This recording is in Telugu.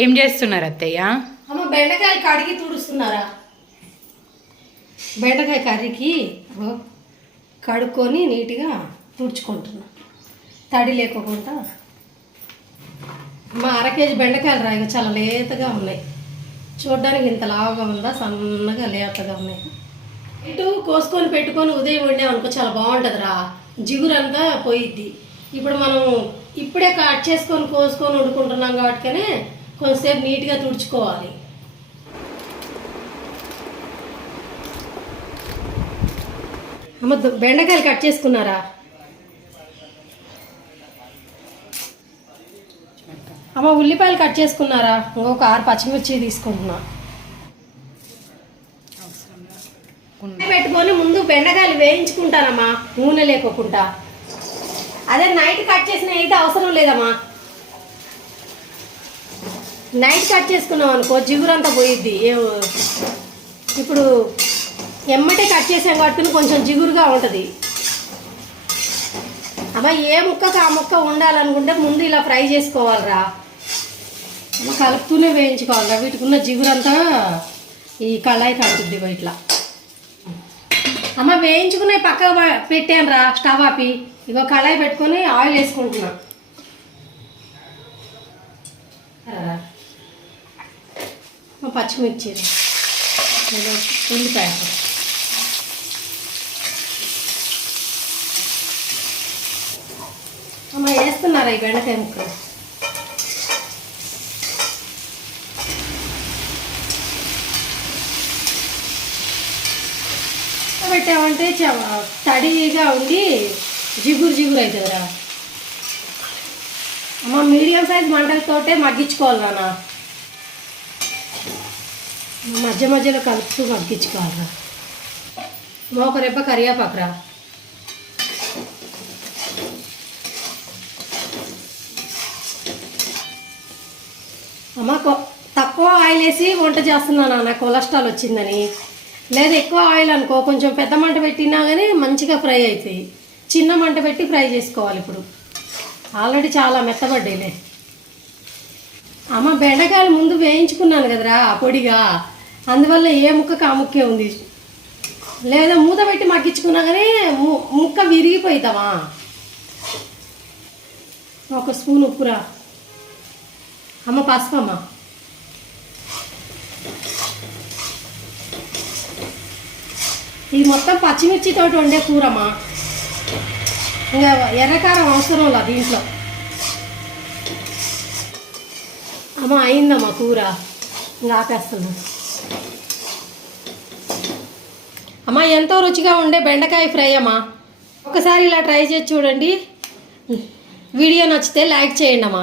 ఏం చేస్తున్నారు అత్తయ్య? అమ్మ బెండకాయలు కడిగి తుడుస్తున్నారా? బెండకాయ కర్రీకి కడుక్కొని నీట్గా తుడుచుకుంటున్నా. తడి లేకోకుండా. మా అర కేజీ బెండకాయలు రాయిగా చాలా లేతగా ఉన్నాయి. చూడడానికి ఇంత లావుగా ఉందా? సన్నగా లేతగా ఉన్నాయి. ఇటు కోసుకొని పెట్టుకొని ఉదయం వండాం అనుకో చాలా బాగుంటుంది రా జిగురంతా పోయిద్ది. ఇప్పుడు మనం ఇప్పుడే కట్ చేసుకొని కోసుకొని వండుకుంటున్నాం కాబట్టికనే కొంతసేపు నీట్గా తుడుచుకోవాలి. అమ్మ బెండకాయలు కట్ చేసుకున్నారా? అమ్మ ఉల్లిపాయలు కట్ చేసుకున్నారా? ఇంకొక ఆరు పచ్చిమిర్చి తీసుకుంటున్నా. పెట్టుకొని ముందు బెండకాయలు వేయించుకుంటానమ్మా నూనె లేకోకుండా. అదే నైట్ కట్ చేసిన అయితే అవసరం లేదమ్మా. నైట్ కట్ చేసుకున్నాం అనుకో జిగురంతా పోయిద్ది. ఏ ఇప్పుడు ఎమ్మటే కట్ చేసాం కాబట్టి కొంచెం జిగురుగా ఉంటుంది. అమ్మ ఏ ముక్కకు ఆ ముక్క ఉండాలనుకుంటే ముందు ఇలా ఫ్రై చేసుకోవాలిరా. అమ్మ కలుపుతూనే వేయించుకోవాలిరా. వీటికి ఉన్న జిగురంతా ఈ కళాయి కడుతుంది ఇట్లా. అమ్మ వేయించుకునే పక్కకు పెట్టాను రా స్టవ్ ఆపి. ఇగో కళాయి పెట్టుకొని ఆయిల్ వేసుకుంటున్నా. పచ్చిమిర్చి ఉల్లిపాయ అమ్మ వేస్తున్నారా ఈ బెండకాయ ముక్కలు? పెట్టామంటే తడిగా ఉండి జిగురు జిగురు అవుతుందిరా అమ్మ మీడియం సైజ్ మంటలతోటే మగ్గించుకోవాలి నాన్న. మధ్య మధ్యలో కలుపుతూ మగ్గించుకోవాలిరా అమ్మ రెబ్బ కరివేపాకురా. అమ్మ కొ- తక్కువ ఆయిల్ వేసి వంట చేస్తున్నాను అన్న కొలెస్ట్రాల్ వచ్చిందని. లేదా ఎక్కువ ఆయిల్ అనుకో కొంచెం పెద్ద మంట పెట్టినా కానీ మంచిగా ఫ్రై అవుతాయి. చిన్న మంట పెట్టి ఫ్రై చేసుకోవాలి ఇప్పుడు. ఆల్రెడీ చాలా మెత్తబడ్డాయిలే. అమ్మ బెండకాయలు ముందు వేయించుకున్నాను కదరా పొడిగా. అందువల్ల ఏ ముక్కకు ఆ ముక్కే ఉంది? లేదా మూత పెట్టి మగ్గించుకున్నా కానీ ము- ముక్క విరిగిపోతావా ఒక స్పూన్ ఉప్పురా. అమ్మ పసుపు అమ్మ. ఇది మొత్తం పచ్చిమిర్చితో వండే కూరమ్మా. ఇంకా ఎర్రకారం అవసరం లేదు దీంట్లో. అమ్మ అయిందమ్మా కూర. ఇంకా ఆపేస్తున్నా అమ్మ ఎంతో రుచిగా ఉండే బెండకాయ ఫ్రై అమ్మా. ఒకసారి ఇలా ట్రై చేసి చూడండి. వీడియో నచ్చితే లైక్ చేయండి అమ్మా.